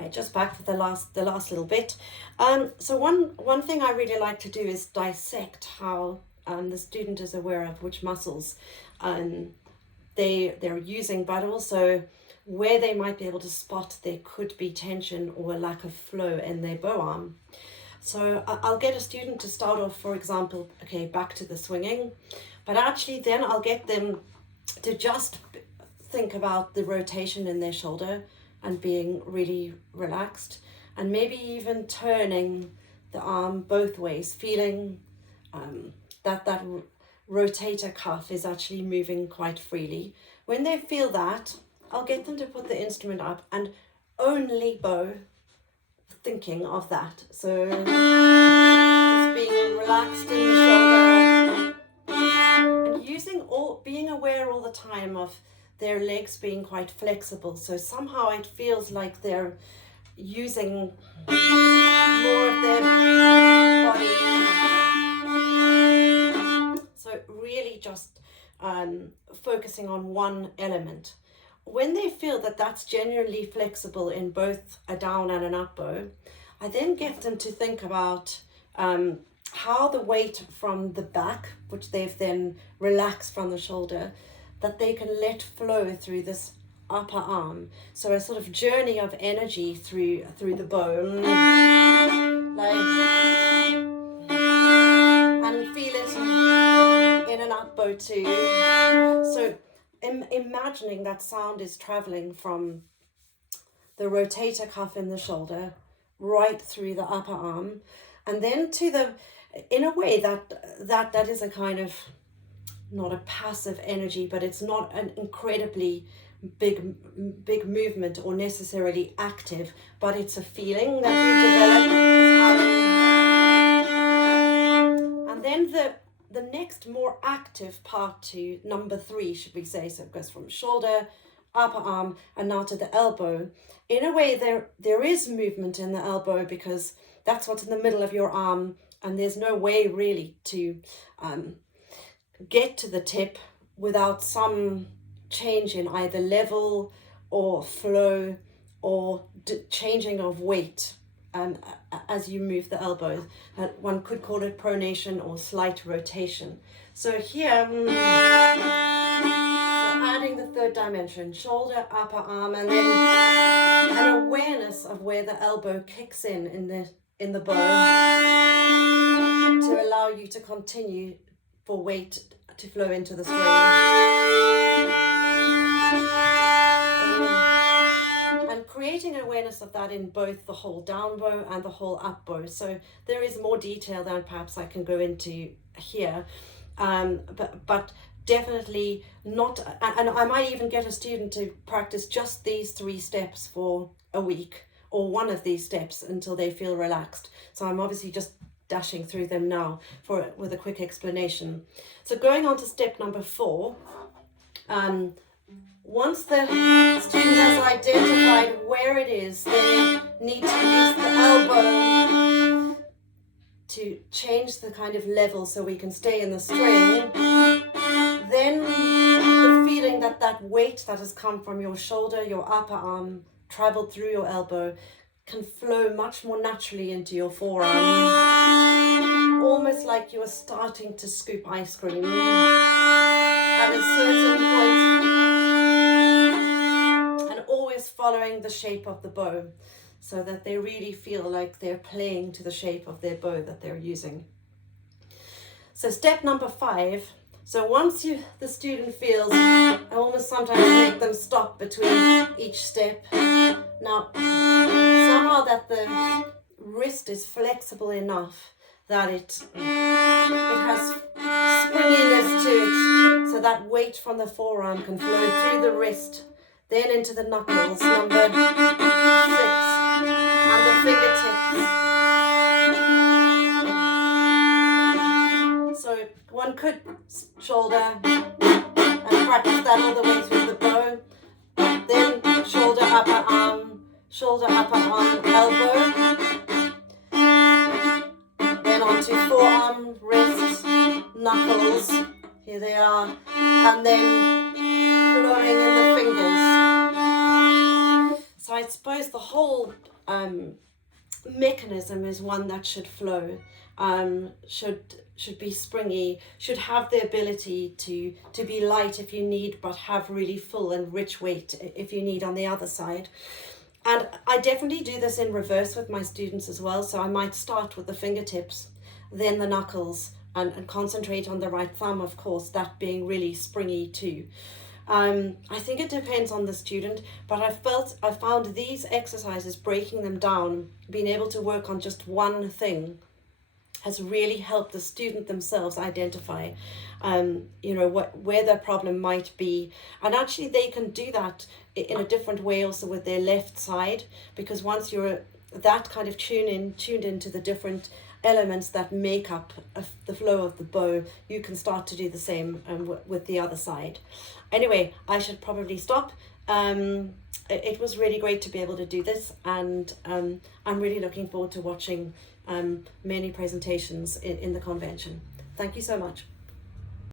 Right, just back for the last little bit. So one thing I really like to do is dissect how the student is aware of which muscles they're using, but also where they might be able to spot there could be tension or a lack of flow in their bow arm. So I'll get a student to start off, for example, okay, back to the swinging, but actually then I'll get them to just think about the rotation in their shoulder and being really relaxed, and maybe even turning the arm both ways, feeling that rotator cuff is actually moving quite freely. When they feel that, I'll get them to put the instrument up and only bow, thinking of that. So just being relaxed in the shoulder and being aware all the time of their legs being quite flexible. So somehow it feels like they're using more of their body. So really just focusing on one element. When they feel that that's genuinely flexible in both a down and an up bow, I then get them to think about how the weight from the back, which they've then relaxed from the shoulder, that they can let flow through this upper arm. So a sort of journey of energy through the bone, and feel it in an up bow too. So imagining that sound is traveling from the rotator cuff in the shoulder right through the upper arm, and then to the, in a way that is a kind of, not a passive energy, but it's not an incredibly big movement or necessarily active, but it's a feeling that you develop. And then the next more active part to number 3, should we say, so it goes from shoulder, upper arm, and now to the elbow. In a way, there is movement in the elbow because that's what's in the middle of your arm, and there's no way really to get to the tip without some change in either level or flow or changing of weight as you move the elbows. One could call it pronation or slight rotation. So here, so adding the third dimension, shoulder, upper arm, and then an awareness of where the elbow kicks in the bow to allow you to continue for weight to flow into the string. And creating awareness of that in both the whole down bow and the whole up bow. So there is more detail than perhaps I can go into here, but definitely not, and I might even get a student to practice just these 3 steps for a week, or one of these steps until they feel relaxed. So I'm obviously just dashing through them now with a quick explanation. So going on to step number 4, once the student has identified where it is, they need to use the elbow to change the kind of level so we can stay in the string. Then the feeling that weight that has come from your shoulder, your upper arm, traveled through your elbow, can flow much more naturally into your forearm, almost like you are starting to scoop ice cream at a certain point, and always following the shape of the bow so that they really feel like they're playing to the shape of their bow that they're using. So step number 5, so once the student feels, I almost sometimes make them stop between each step. Now, somehow that the wrist is flexible enough that it has springiness to it, so that weight from the forearm can flow through the wrist, then into the knuckles, number 6, and the fingertips. So one could shoulder and practice that all the way through the bow, then shoulder, upper arm, elbow, then onto forearm, wrist, knuckles, here they are, and then flowing in the fingers. So I suppose the whole mechanism is one that should flow, should be springy, should have the ability to be light if you need, but have really full and rich weight if you need on the other side. And I definitely do this in reverse with my students as well. So I might start with the fingertips, then the knuckles, and concentrate on the right thumb, of course, that being really springy too. I think it depends on the student, but I found these exercises, breaking them down, being able to work on just one thing, has really helped the student themselves identify, where their problem might be. And actually they can do that in a different way also with their left side, because once you're that kind of tuned into the different elements that make up the flow of the bow, you can start to do the same with the other side. Anyway, I should probably stop. It was really great to be able to do this, and I'm really looking forward to watching many presentations in the convention. Thank you so much.